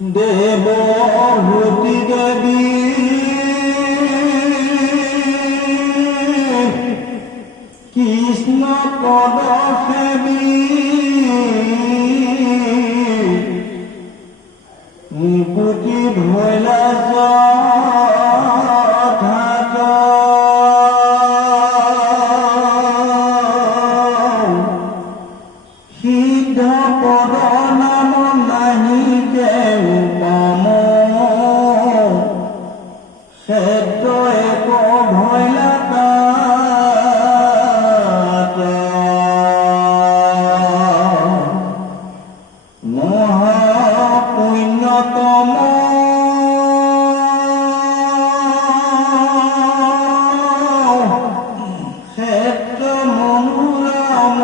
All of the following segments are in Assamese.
দেৱহূতি দেৱী কৃষ্ণ পদ সেৱী মুকুতি ভৈলা সিদ্ধ পদ নাম নাহি কেউপম ক্ষেত্ৰ এক ভৈলা মহাপুণ্যতম ক্ষেত্ৰ মনোৰম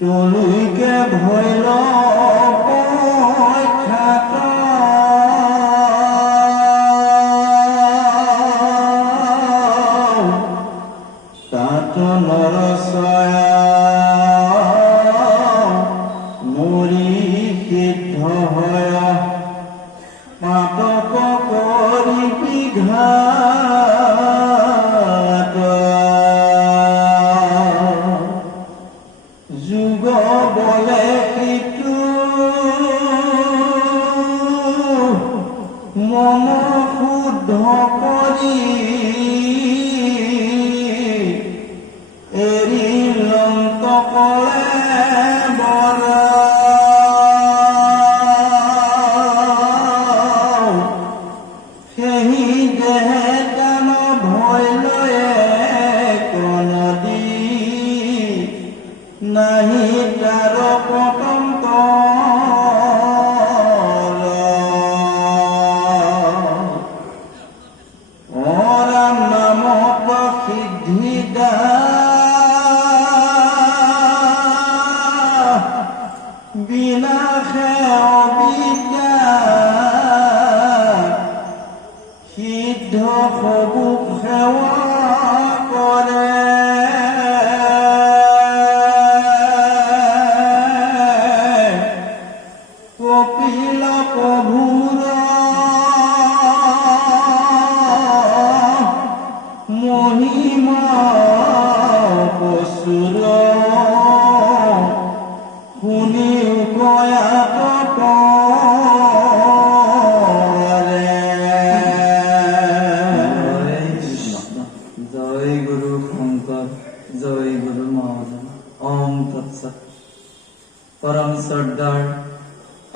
তলুইকে ভৈল খ্যাত তাত নৰচয়া মৰি সিদ্ধ হয় পাতক কৰি বিঘাত যুগ বলে কিটো মন শুদ্ধ কৰি এৰি লন্ত কৰে বৰ সেই দেহে কাম ভয় লয়ে কনদী নাহি তাৰ পতন্ত ৰাম নামত সিদ্ধিদা বিনাশে অবিদ্যা সিদ্ধ সবুক সেৱা কৰে কপিল প্ৰভুৰ মহিমা প্ৰচুৰ শুনি কয়াত পৰে জয় গুৰু শংকৰ জয় গুৰু মহাজন ওম তৎসৎ। পৰম শ্ৰদ্ধাৰ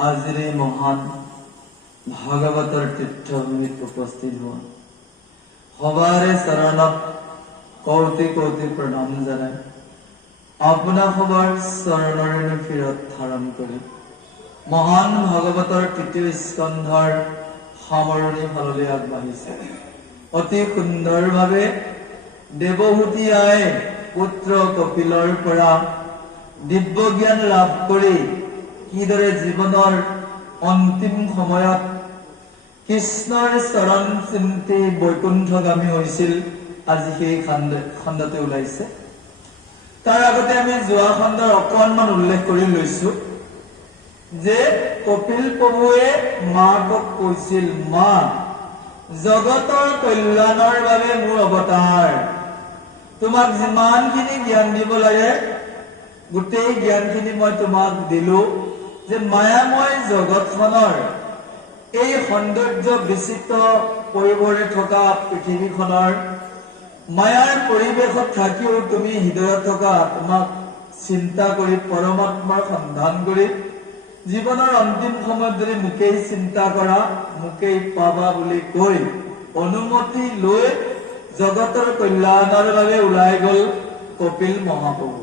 আজিৰ এই মহান ভাগৱতৰ তীৰ্থভূমিত উপস্থিত হোৱা সবাৰে চৰণত কৌটি কৌটি প্ৰণাম জনাই আপোনাৰ সবাৰ চৰণৰে ফিৰত ধাৰণ কৰি মহান ভাগৱতৰ তৃতীয় স্কন্ধৰ সামৰণি ফাললৈ আগবাঢ়িছে। অতি সুন্দৰভাৱে দেৱহূতি আই পুত্ৰ কপিলৰ পৰা দিব্য জ্ঞান লাভ কৰি কিদৰে জীৱনৰ অন্তিম সময়ত কৃষ্ণৰ চৰণ চিন্তি বৈকুণ্ঠগামী হৈছিল, আজি সেই খণ্ডতে ওলাইছে। তাৰ আগতে আমি যোৱা খণ্ডৰ অকণমান উল্লেখ কৰি লৈছো যে কপিল প্ৰভুৱে মাকক কৈছিল, মা জগতৰ কল্যাণৰ বাবে মোৰ অৱতাৰ, তোমাক যিমানখিনি জ্ঞান দিব লাগে গোটেই জ্ঞানখিনি মই তোমাক দিলো যে মায়াময় জগতখনৰ এই সৌন্দৰ্য বিচিত্ৰ পৰিৱেশে থকা পৃথিৱীখনৰ মায়াৰ পৰিৱেশত থাকিও তুমি হৃদয়ত থকা আত্মাক চিন্তা কৰি পৰমাত্মাৰ সন্ধান কৰি জীৱনৰ অন্তিম সময়ত যদি মোকেই চিন্তা কৰা মোকেই পাবা বুলি কৈ অনুমতি লৈ জগতৰ কল্যাণৰ বাবে ওলাই গল কপিল মহাপ্ৰভু।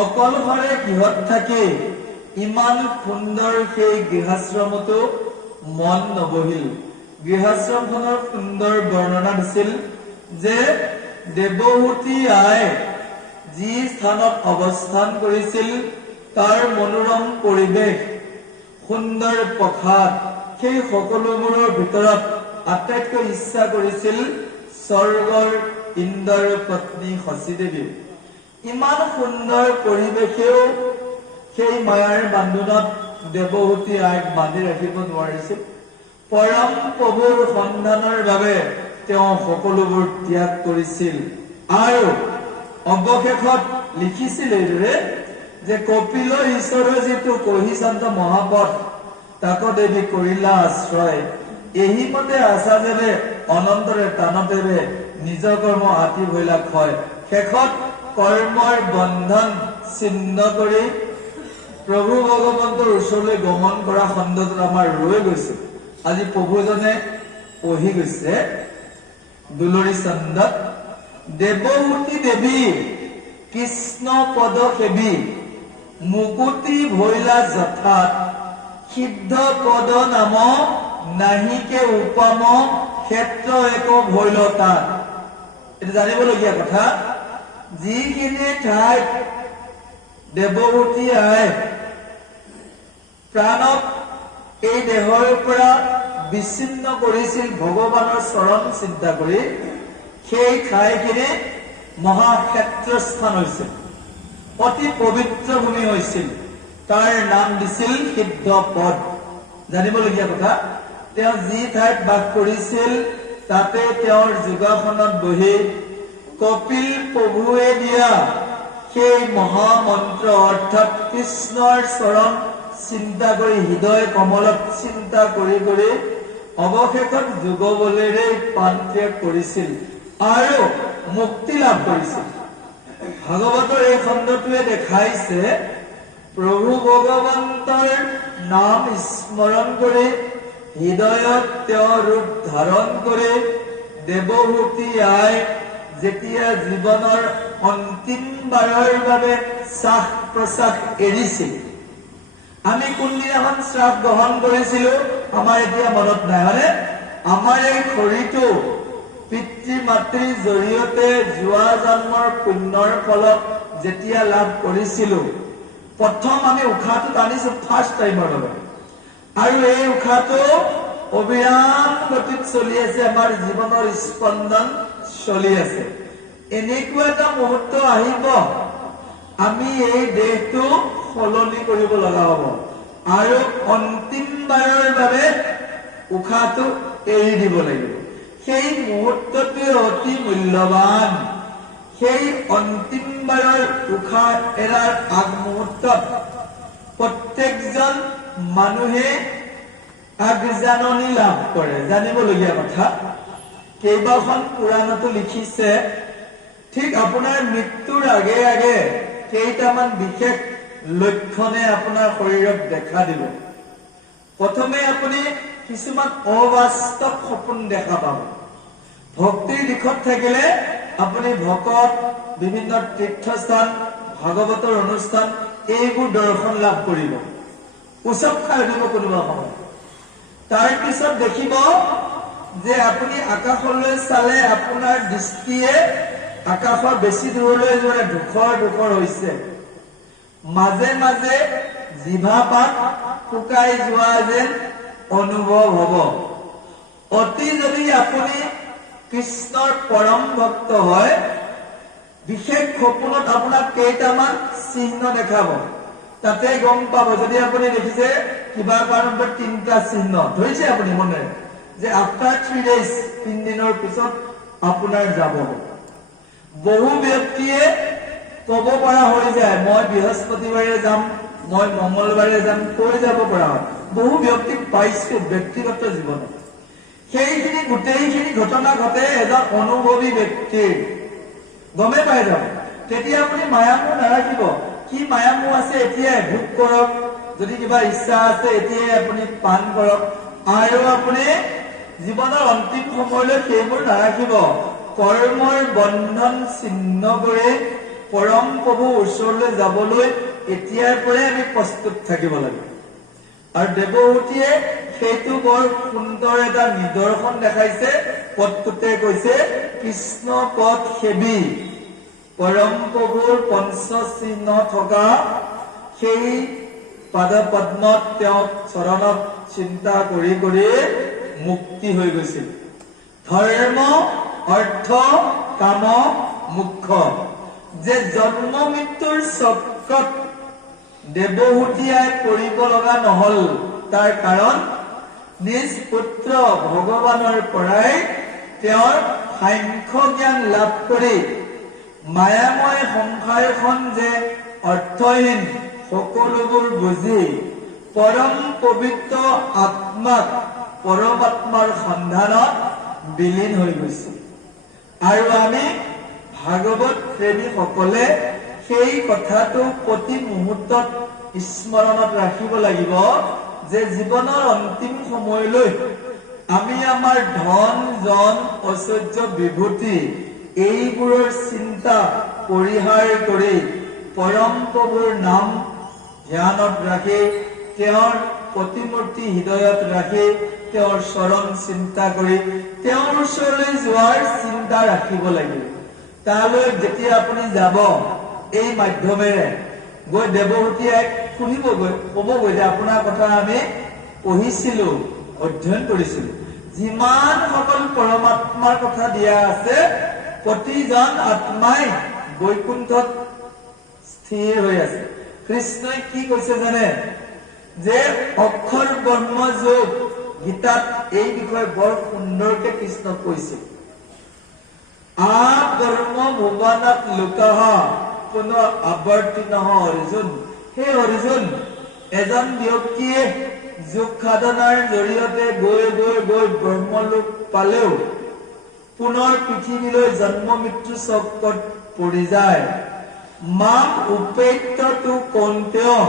অকলশৰে গৃহত থাকি ইমান সুন্দৰ সেই গৃহাশ্ৰমতো মন নবহিল। গৃহাশ্ৰমখনৰ সুন্দৰ বৰ্ণনা দিছিল যে দেৱহূতি আই যি স্থানত অৱস্থান কৰিছিল তাৰ মনোৰম পৰিৱেশ, সুন্দৰ প্ৰসাদ, সেই সকলোবোৰৰ ভিতৰত আটাইতকৈ ইচ্ছা কৰিছিল স্বৰ্গৰ ইন্দ্ৰৰ পত্নী শচী দেৱী। ইমান সুন্দৰ পৰিৱেশেও সেই মায়াৰ বান্ধোনত দেৱহূতি আইক বান্ধি ৰাখিব নোৱাৰিছিল। পৰম প্ৰভুৰ সন্ধানৰ বাবে তেওঁ সকলোবোৰ ত্যাগ কৰিছিল আৰু অৱশেষত লিখিছিল এইদৰে যে কপিল ঈশ্বৰৰ যিটো কহিচান্ত মহাপথ তাক দেৱী কৰিলা আশ্ৰয়, এই মতে আশা যাবে অনন্তৰে টানতেৰে নিজ কৰ্ম আতি ভৈলা ক্ষয়। শেষত কৰ্মৰ বন্ধন ছিন্ন কৰি প্ৰভু ভগৱন্তৰ ওচৰলৈ গমন কৰা খণ্ডটোত আমাৰ ৰৈ গৈছে। আজি প্ৰভুজনে পঢ়ি গৈছে দুলৰী চন্দত, দেৱহূতি দেৱী কৃষ্ণ পদ সেৱী, মুকুতি ভৈলা যথাত, সিদ্ধ পদ নাম নাহিকে উপম, ক্ষেত্ৰ এক ভৈল তাত। এইটো জানিবলগীয়া কথা, যিখিনি ঠাইত দেৱহূতি আই প্ৰাণক এই দেহৰ পৰা বিচ্ছিন্ন কৰিছিল ভগৱানৰ চৰণ চিন্তা কৰি, সেই ঠাইখিনি মহাক্ষেত্ৰস্থান হৈছিল, অতি পবিত্ৰ ভূমি হৈছিল। তাৰ নাম দিছিল সিদ্ধ পদ। জানিবলগীয়া কথা, তেওঁ যি ঠাইত বাস কৰিছিল তাতে তেওঁৰ যোগাসনত বহি কপিল প্ৰভুৱে দিয়া সেই মহামন্ত্ৰ অৰ্থাৎ কৃষ্ণৰ চৰণ চিন্তা কৰি, হৃদয় কমলত চিন্তা কৰি কৰি অৱশেষত যোগবলেৰে প্ৰাণত্যাগ কৰিছিল আৰু মুক্তি লাভ কৰিছিল। ভাগৱতৰ এই খণ্ডটোৱে দেখাইছে প্ৰভু ভগৱন্তৰ নাম স্মৰণ কৰি হৃদয়ত তেওঁ ৰূপ ধাৰণ কৰি দেৱহূতি আই যেতিয়া জীৱনৰ অন্তিম বাৰৰ বাবে শ্বাস প্ৰশ্বাস এৰিছিল। আমি কোনদিনাখন শ্বাস গ্ৰহণ কৰিছিলো আমাৰ এতিয়া মনত নাই, হয়নে? আমাৰ এই শৰীৰটো পিতৃ মাতৃৰ জৰিয়তে যোৱা জন্মৰ পুণ্যৰ ফলত যেতিয়া লাভ কৰিছিলো, প্ৰথম আমি উশাহটো টানিছো ফাৰ্ষ্ট টাইমৰ বাবে, আৰু এই উশাহটো অবিৰাম গতিত চলি আছে, আমাৰ জীৱনৰ স্পন্দন চলি আছে। এনেকুৱা এটা মুহূৰ্ত আহিব আমি এই দেহটো সলনি কৰিব লগা হ'ব আৰু অন্তিমবাৰৰ বাবে উশাহটো এৰি দিব লাগিব। সেই মুহূৰ্তটোৱে অতি মূল্যৱান। সেই অন্তিমবাৰৰ উশাহ এৰাৰ আগমুহূৰ্তত প্ৰত্যেকজন মানুহে আগজাননী লাভ কৰে। জানিবলগীয়া কথা, কেইবাখন পুৰাণতো লিখিছে ঠিক আপোনাৰ মৃত্যুৰ আগে আগে কেইটামান বিশেষ লক্ষণে আপোনাৰ শৰীৰত দেখা দিব। প্ৰথমে আপুনি কিছুমান অবাস্তৱ সপোন দেখা পাব। ভক্তিৰ দিশত থাকিলে আপুনি ভকত, বিভিন্ন তীৰ্থস্থান, ভাগৱতৰ অনুষ্ঠান এইবোৰ দৰ্শন লাভ কৰিব, উচপ খাই উঠিব কোনোবা সময়। তাৰ পিছত দেখিব যে আপুনি আকাশলৈ চালে আপোনাৰ দৃষ্টিয়ে আকাশৰ বেছি দূৰলৈ যোৱা ধূসৰ ধূসৰ হৈছে, মাজে মাজে জিভাপাত শুকাই যোৱা যেন অনুভৱ হ'ব। অতি যদি আপুনি কৃষ্ণৰ পৰম ভক্ত হয়, বিশেষ সপোনত আপোনাক কেইটামান চিহ্ন দেখাব, তাতে গম পাব। যদি আপুনি দেখিছে কিবা কাৰণত 3টা চিহ্ন ধৰিছে আপুনি মনে যে আফটাৰ 3 days 3 দিনৰ পিছত আপোনাৰ যাব। বহু ব্যক্তিয়ে কব পৰা হৈ যায় মই বৃহস্পতিবাৰে যাম, মই মঙ্গলবাৰে যাম, কৈ যাব পৰা হয়। বহু ব্যক্তিক পাইছো ব্যক্তিগত জীৱনত। সেইখিনি গোটেইখিনি ঘটনা ঘটে এজন অনুভৱী ব্যক্তিৰ, গমে পাই যাব। তেতিয়া আপুনি মায়ামোহ নাৰাখিব, কি মায়ামোহ আছে এতিয়াই ভোগ কৰক, যদি কিবা ইচ্ছা আছে এতিয়াই আপুনি পান কৰক, আৰু আপুনি জীৱনৰ অন্তিম সময়লৈ সেইবোৰ নাৰাখিব। কৰ্মৰ বন্ধন ছিন্ন কৰি পৰম প্ৰভুৰ ওচৰলৈ যাবলৈ এতিয়াৰ পৰাই আমি প্ৰস্তুত থাকিব লাগে। আৰু দেৱহূতিয়ে সেইটো বৰ সুন্দৰ এটা নিদৰ্শন দেখাইছে। পদটোতে কৈছে কৃষ্ণ পদ সেৱী, পৰম প্ৰভুৰ পঞ্চচিহ্ন থকা সেই পাদ পদ্মত তেওঁ চৰণত চিন্তা কৰি কৰি মুক্তি হৈ গৈছিল। ধৰ্ম অৰ্থ কাম মোক্ষ, যে জন্ম মৃত্যুৰ চক্ৰত দেৱহূতিয়াই কৰিব লগা নহল। তাৰ কাৰণ নিজ পুত্ৰ ভগৱানৰ পৰাই তেওঁৰ সাংখ্য জ্ঞান লাভ কৰি মায়াময় সংসাৰখন যে অৰ্থহীন সকলোবোৰ বুজি পৰম পবিত্ৰ আত্মাক পৰমাত্মাৰ সন্ধানত বিলীন হৈ গৈছিল। আৰু আমি ভাগৱত প্ৰেমীসকলে সেই কথাটো প্ৰতি মুহূৰ্তত স্মৰণত ৰাখিব লাগিব যে জীৱনৰ অন্তিম সময়লৈ আমি আমাৰ ধন জন ঐশ্বৰ্য বিভূতি এইবোৰৰ চিন্তা পৰিহাৰ কৰি পৰম প্ৰভুৰ নাম ধ্যানত ৰাখি তেওঁৰ প্ৰতিমূৰ্তি হৃদয়ত ৰাখি তেওঁৰ চৰণ চিন্তা কৰি তেওঁৰ ওচৰলৈ যোৱাৰ চিন্তা ৰাখিব লাগিব। তালৈ যেতিয়া আপুনি যাব এই মাধ্যমেৰে গৈ দেৱহূতিয়াই শুনিবগৈ, ক'বগৈ যে আপোনাৰ কথা আমি পঢ়িছিলো, অধ্যয়ন কৰিছিলো। যিমান সকল পৰমাত্মাৰ কথা দিয়া আছে প্ৰতিজন আত্মাই বৈকুণ্ঠত স্থিৰ হৈ আছে। কৃষ্ণই কি কৈছে জানে? যে অক্ষৰ ব্ৰহ্ম যোগ গীতাত এই বিষয়ে বৰ সুন্দৰকে কৃষ্ণ কৈছে। ধৰ্ম ভুৱনাত লোকঃ পুনঃ আৱৰ্তিনঃ অৰ্জুন। হে অৰ্জুন, এজন ব্যক্তিয়ে যোগ সাধনাৰ জৰিয়তে গৈ গৈ গৈ ব্ৰহ্মলোক পালেও পুনৰ পৃথিৱীলৈ জন্ম মৃত্যু চক্ৰত পৰি যায়। মাম উপেক্ষিতু কৌন্তেয়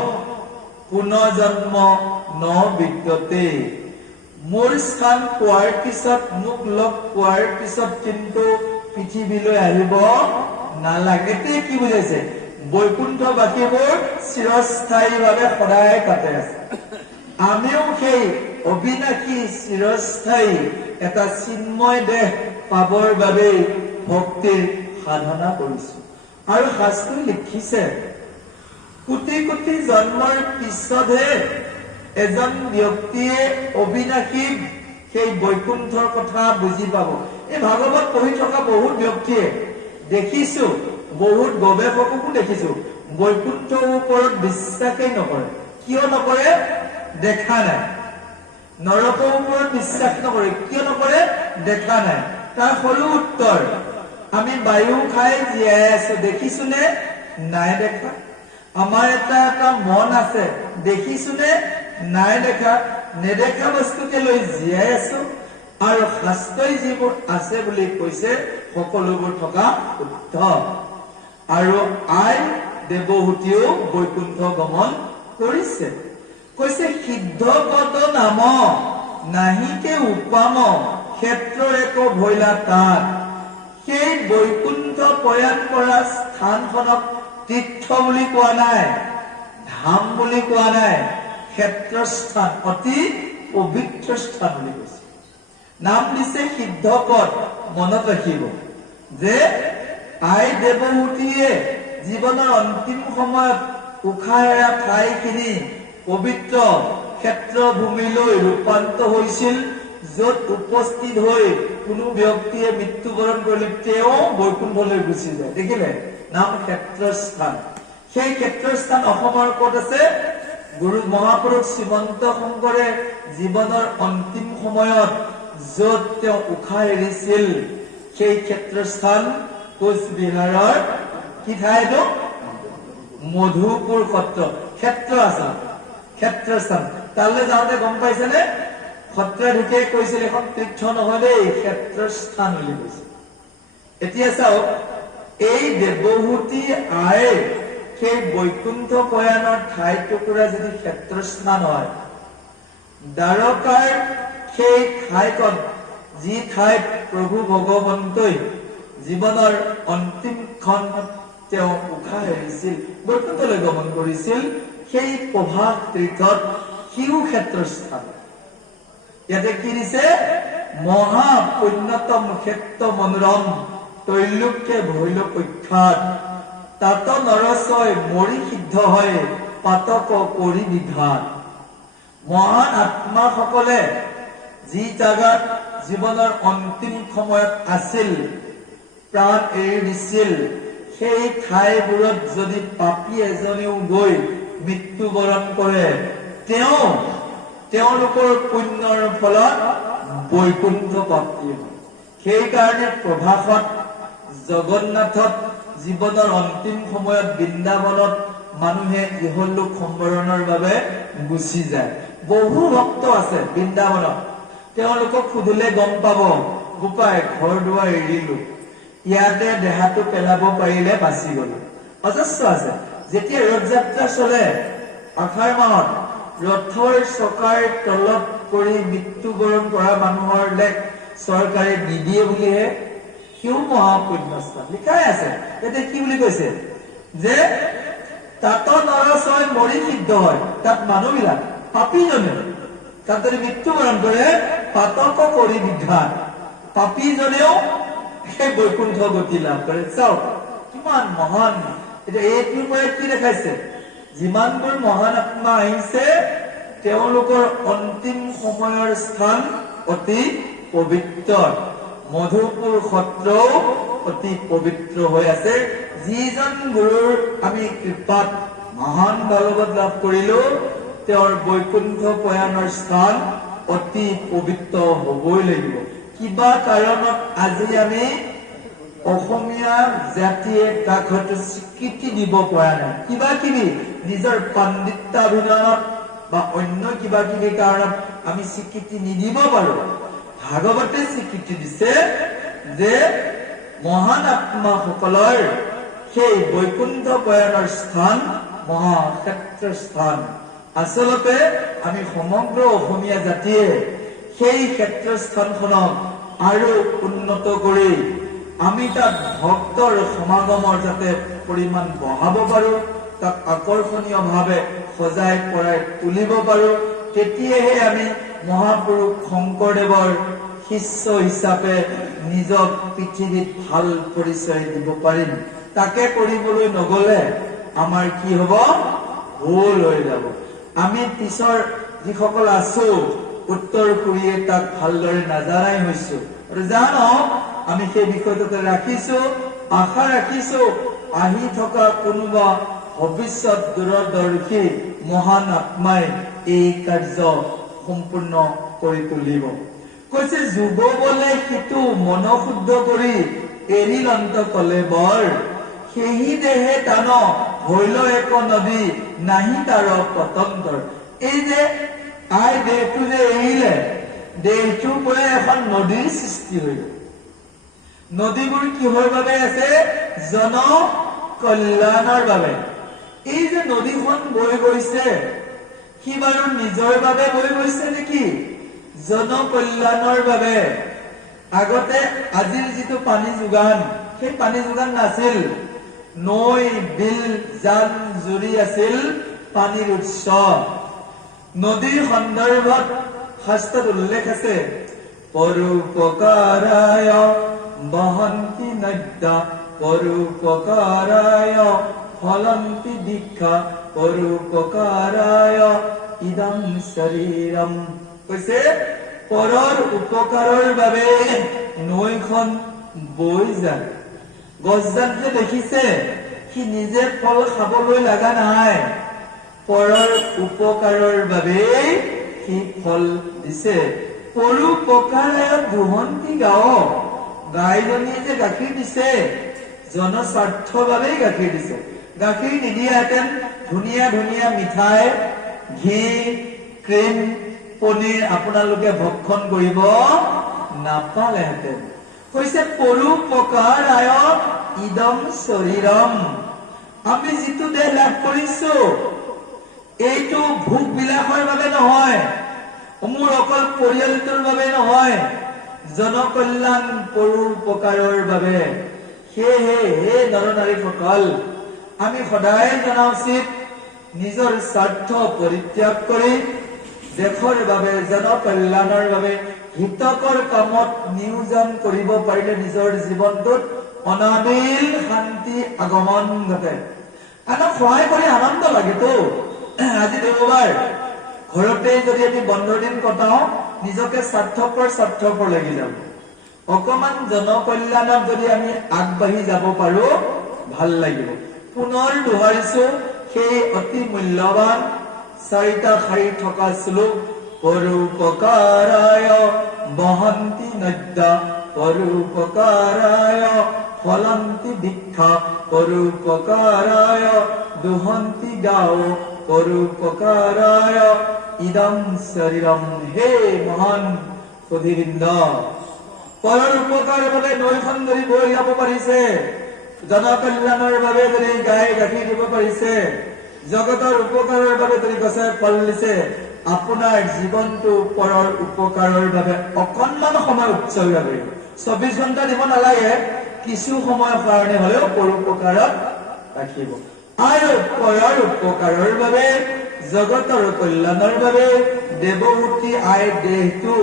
পুনঃ জন্ম ন বিদ্যতে। মোৰ স্থান পোৱাৰ পিছত, মোক লগ পোৱাৰ পিছত কিন্তু পৃথিৱীলৈ আহিব নালাগে। এতিয়া কি বুজাইছে? বৈকুণ্ঠবাসীবোৰ চিৰস্থায়ীভাৱে সদায় তাতে আছে। আমিও সেই অবিনাশী চিৰস্থায়ী এটা চিন্ময় দেহ পাবৰ বাবে ভক্তিৰ সাধনা কৰিছো। আৰু শাস্ত্ৰই লিখিছে কোটি কোটি জন্মৰ পিছতহে এজন ব্যক্তিয়ে অবিনাশী সেই বৈকুণ্ঠৰ কথা বুজি পাব। এই ভাগৱত পঢ়ি থকা বহুত ব্যক্তিয়ে দেখিছো, বহুত গৱেষককো দেখিছো, বৈকুণ্ঠৰ ওপৰত বিশ্বাসেই নকৰে। কিয় নকৰে? দেখা নাই। নৰকৰ ওপৰত বিশ্বাস নকৰে। কিয় নকৰে? দেখা নাই। তাৰ সৰু উত্তৰ, আমি বায়ু খাই জীয়াই আছো, দেখিছো নে? নাই দেখা। আমাৰ এটা মন আছে, দেখিছো নে? নাই দেখা। নেদেখা বস্তুকে লৈ জীয়াই আছো। আৰু শাস্ত্ৰই যিবোৰ আছে বুলি কৈছে সকলোবোৰ থকা শুদ্ধ। আৰু আই দেৱহূতিও বৈকুণ্ঠ গমন কৰিছে। কৈছে সিদ্ধ পদ নাম নাহিকে উপাম ক্ষেত্ৰ এক ভৈলা তাত। সেই বৈকুণ্ঠ প্ৰয়াণ কৰা স্থানখনক তীৰ্থ বুলি কোৱা নাই, ধাম বুলি কোৱা নাই, ক্ষেত্ৰস্থান, অতি পবিত্ৰ স্থান বুলি কৈছে। নাম দিছে সিদ্ধ পদ। মনত ৰাখিব যে আই দেৱহূতিয়ে জীৱনৰ অন্তিম সময়ত উশাহ এৰা ঠাইখিনি পবিত্ৰ ক্ষেত্ৰ ভূমিলৈ ৰূপান্তৰ হৈছিল, য'ত উপস্থিত হৈ কোনো ব্যক্তিয়ে মৃত্যুবৰণ কৰিলে তেওঁ বৈকুণ্ঠলৈ গুচি যায়। দেখিলে? নাম ক্ষেত্ৰস্থান। সেই ক্ষেত্ৰস্থান অসমৰ ক'ত আছে? গুৰু মহাপুৰুষ শ্ৰীমন্ত শংকৰে জীৱনৰ অন্তিম সময়ত য'ত তেওঁ উশাহ এৰিছিল সেই ক্ষেত্ৰস্থান কোচবিহাৰৰ কি ঠাইটো? মধুপুৰ সত্ৰ। ক্ষেত্ৰ আছাম, ক্ষেত্ৰস্থান। তালৈ যাওঁতে গম পাইছেনে? সত্ৰাধিকে কৈছিল এখন তীৰ্থ নহয় দেই, ক্ষেত্ৰস্থান বুলি কৈছিল। এতিয়া চাওক, এই দেৱহূতি আই সেই বৈকুণ্ঠ প্ৰয়াণৰ ঠাই টুকুৰা যদি ক্ষেত্ৰস্থান হয়, দ্বাৰকাৰ সেই ঠাইখন, যি ঠাইত প্ৰভু ভগৱন্তই জীৱনৰ অন্তিম ক্ষণত তেওঁ উশাহ এৰিছিল, বৈকুণ্ঠলৈ গমন কৰিছিল, সেই প্ৰভাস তীৰ্থত সিও ক্ষেত্ৰস্থান। ইয়াতে কি দিছে? মহা পুণ্যতম ক্ষেত্ৰ মনোৰম তৈলোক্যে ভৈল প্ৰখ্যাত। তাত নৰচয় মৰি সিদ্ধ হয় পাতক কৰি বিঘাত। মহান আত্মাসকলে যি জাগাত জীৱনৰ অন্তিম সময়ত আছিল, প্ৰাণ এৰি দিছিল, সেই ঠাইবোৰত যদি পাপী এজনেও গৈ মৃত্যুবৰণ কৰে তেওঁলোকৰ পুণ্যৰ ফলত বৈকুণ্ঠ প্ৰাপ্তি হয়। সেইকাৰণে প্ৰভাসত জগন্নাথত জীৱনৰ অন্তিম সময়ত বৃন্দাবনত মানুহে ইহলোক সম্বৰণৰ বাবে গুচি যায়। বহু ভক্ত আছে বৃন্দাবনত, তেওঁলোকক সুধিলে গম পাব, গোপাই ঘৰ দুৱাৰ এৰিলো, ইয়াতে দেহাটো পেলাব পাৰিলে বাচি গলো। অজস্ৰ আছে। যেতিয়া ৰথ যাত্ৰা চলে আষাৰ মাহত, ৰথৰ চকাৰ তলত পৰি মৃত্যুবৰণ কৰা মানুহৰ লেখ চৰকাৰে নিদিয়ে বুলিহে, সিও মহাপুণ্যস্থান লিখাই আছে। এতিয়া কি বুলি কৈছে যে তাত নৰচয় মৰি সিদ্ধ হয়। তাত মানুহবিলাক পাপীজনে তাত যদি মৃত্যুবৰণ কৰে, পাতক কৰি বিঘাত, পাপীজনেও সেই বৈকুণ্ঠ গতি লাভ কৰে। চাওক কিমান মহান। এতিয়া এইটোৰ পৰা কি দেখাইছে, যিমানবোৰ মহান আত্মা আহিছে তেওঁলোকৰ অন্তিম সময়ৰ স্থান অতি পবিত্ৰ। মধুপুৰ সত্ৰও অতি পবিত্ৰ হৈ আছে। যিজন গুৰুৰ আমি কৃপাত মহান ভাগৱত লাভ কৰিলো, তেওঁৰ বৈকুণ্ঠ প্ৰয়াণৰ স্থান অতি পবিত্ৰ হবই লাগিব। কিবা কাৰণত আজি আমি অসমীয়া জাতিয়ে তাক হয়তো স্বীকৃতি দিব পৰা নাই। কিবা কিবি নিজৰ পাণ্ডিত্যাভিনয়ত বা অন্য কিবা কিবি কাৰণত আমি স্বীকৃতি নিদিব পাৰো। ভাগৱতে স্বীকৃতি দিছে যে মহান আত্মাসকলৰ সেই বৈকুণ্ঠ প্ৰয়াণৰ স্থান মহাক্ষেত্ৰ স্থান। আচলতে আমি সমগ্ৰ অসমীয়া জাতিয়ে সেই ক্ষেত্ৰস্থানখনক আৰু উন্নত কৰি আমি তাত ভক্তৰ সমাগমৰ যাতে পৰিমাণ বঢ়াব পাৰো, তাক আকৰ্ষণীয় ভাৱে সজাই পৰাই তুলিব পাৰো, তেতিয়াহে আমি মহাপুৰুষ শংকৰদেৱৰ শিষ্য হিচাপে নিজক পৃথিৱীত ভাল পৰিচয় দিব পাৰিম। তাকে কৰিবলৈ নগলে আমাৰ কি হব, ভুল হৈ যাব। আমি পিছৰ যিসকল আছো উত্তৰ কোৰিয়াই তাক ভালদৰে নাজানাই হৈছো। আৰু জানো আমি সেই বিষয়টোতে ৰাখিছো, আশা ৰাখিছো আহি থকা কোনোবা ভৱিষ্যত দূৰদৰ্শী মহান আত্মাই এই কাৰ্য সম্পূৰ্ণ কৰি তুলিব। কৈছে যুৱ বলে সিটো মনশুদ্ধ কৰি এৰিল অন্ত কলে বৰ, সেই দেহে টান হইল এক নদী নাহি তাৰ পতন্তৰ। এই যে আই দেহটো যে এৰিলে, দেহটোৰ পৰা এখন নদীৰ সৃষ্টি হইল। নদীবোৰ কিহৰ বাবে আছে? জন কল্যাণৰ বাবে। এই যে নদীখন বৈ গৈছে, সি বাৰু নিজৰ বাবে বৈ গৈছে নেকি? জন কল্যাণৰ বাবে। আগতে আজিৰ যিটো পানী যোগান, সেই পানী যোগান নাছিল। নৈ, বিল, জান, জুৰি আছিল পানীৰ উৎস। নদীৰ সন্দৰ্ভত শাস্ত্ৰত উল্লেখ আছে, পৰোপকাৰায় বহন্তি নদ্যা, পৰোপকাৰায় ফলন্তি দীক্ষা, পৰোপকাৰায় ইদং শৰীৰম। কৈছে পৰৰ উপকাৰৰ বাবে নৈখন বৈ যায়। গছডাল যে দেখিছে, সি নিজে ফল খাবলৈ লগা নাই, পৰৰ উপকাৰৰ বাবেই সি ফল দিছে। পৰোপকাৰায় দুহন্তি গাঁও, গাইজনীয়ে যে গাখীৰ দিছে জনস্বাৰ্থৰ বাবেই গাখীৰ দিছে। গাখীৰ নিদিয়াহেঁতেন ধুনীয়া ধুনীয়া মিঠাই, ঘি, ক্ৰীম, পনীৰ আপোনালোকে ভক্ষণ কৰিব নাপালেহেঁতেন। কৈছে পৰোপকাৰায় ইদম শৰীৰম। আমি যিটো দেহ লাভ কৰিছো, এইটো ভোগ বিলাসৰ বাবে নহয়, মোৰ অকল পৰিয়ালটোৰ বাবে নহয়, জনকল্যাণ পৰোপকাৰৰ বাবে। সেয়েহে হে নৰ নাৰীসকল, আমি সদায় জনা উচিত নিজৰ স্বাৰ্থ পৰিত্যাগ কৰি দেশৰ বাবে, জনকল্যাণৰ বাবে হিতকৰ কামত নিয়োজন কৰিব পাৰিলে নিজৰ জীৱনটোত অনাবিল শান্তি আগমন ঘটে। আনক সহায় কৰি আনন্দ লাগেতো। আজি দেওবাৰ, ঘৰতে যদি আমি বন্ধৰ দিন কটাও, নিজকে স্বাৰ্থপৰ লাগি যাব। অকমান জনকল্যাণত যদি আমি আগবাঢ়ি যাব পাৰো, ভাল লাগিব। পুনৰ দোহাৰিছো, সেই অতি মূল্যৱান চাৰিটা শাৰী থকা শ্লোক পৰোপকাৰায় বহন্তি নদ্য পৰোপকাৰায় ফলন্তি দীক্ষা পৰোপকাৰায় দুহন্তি গাও পৰোপকাৰায় ইদম শৰীৰম। হে মহান সুধীবৃন্দ, পৰৰ উপকাৰৰ বাবে নৈখন ধৰি বৈ যাব পাৰিছে, জনকল্যাণৰ বাবে যদি গাই গাখীৰ দিব পাৰিছে, জগতৰ উপকাৰৰ বাবে যদি গছে ফল দিছে, আপোনাৰ জীৱনটো পৰৰ উপকাৰৰ বাবে অকণমান সময় উৎসৰ্গ কৰিব। 24 ঘণ্টা দিব নালাগে, কিছু সময়ৰ কাৰণে হলেও পৰোপকাৰত ৰাখিব। আৰু পৰৰ উপকাৰৰ বাবে, জগতৰ কল্যাণৰ বাবে দেৱহূতি আইৰ দেহটো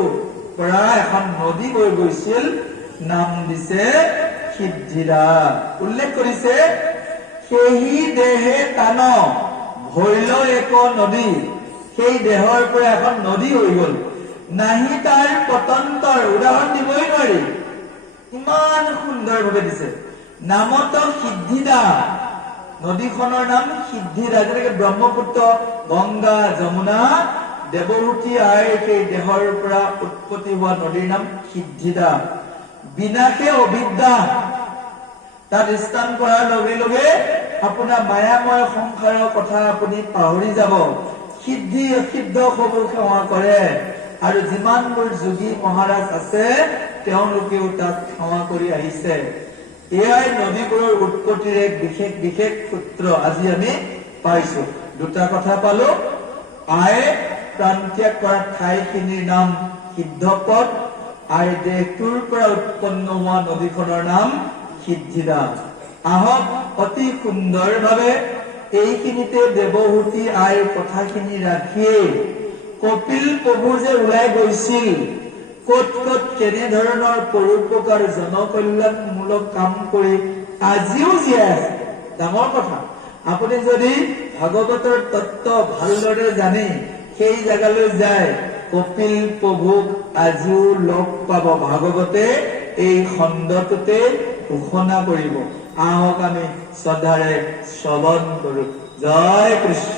পৰা এখন নদী বৈ গৈছিল, নাম দিছে সিদ্ধিৰা। উল্লেখ কৰিছে সেই দেহে টান ভৈল এক নদী, সেই দেহৰ পৰা এখন নদী হৈ গল, নাহি তাৰ পতন্তৰ। উদাহৰণ দিবই নোৱাৰি, ইমান সুন্দৰভাৱে দিছে। নামত সিদ্ধিদা, নদীখনৰ নাম সিদ্ধিদা। যেনেকে ব্ৰহ্মপুত্ৰ, গংগা, যমুনা, দেৱহূতি আইৰ সেই দেহৰ পৰা উৎপত্তি হোৱা নদীৰ নাম সিদ্ধিদা। বিনাশে অবিদ্যা, তাত স্থান কৰাৰ লগে লগে আপোনাৰ মায়াময় সংসাৰৰ কথা আপুনি পাহৰি যাব। সিদ্ধি অসিদ্ধ সমূহ সেৱা কৰে, আৰু যিমানবোৰ যোগী মহাৰাজ আছে তেওঁলোকেও তাক সেৱা কৰি আহিছে। এয়াই নদীবোৰৰ উৎপত্তিৰ এক বিশেষ বিশেষ সূত্ৰ আজি আমি পাইছো। দুটা কথা পালো, আই প্ৰাণত্যাগ কৰা ঠাইখিনিৰ নাম সিদ্ধপদ, আই দেহটোৰ পৰা উৎপন্ন হোৱা নদীখনৰ নাম সিদ্ধিদা। আহক অতি সুন্দৰভাৱে এইখিনিতে দেৱহূতি আইৰ কথাখিনি ৰাখিয়ে কপিল প্ৰভু যে ওলাই গৈছিল, কত কত কেনেধৰণৰ পৰোপকাৰ জনকল্যাণমূলক কাম কৰি আজিও জীয়াই আছে, ডাঙৰ কথা। আপুনি যদি ভাগৱতৰ তত্ত্ব ভালদৰে জানি সেই জাগালৈ যায়, কপিল প্ৰভুক আজিও লগ পাব। ভাগৱতে এই খণ্ডটোতে ঘোষণা কৰিব। আহক আমি শ্ৰদ্ধাৰে শ্ৰৱণ কৰো। জয় কৃষ্ণ।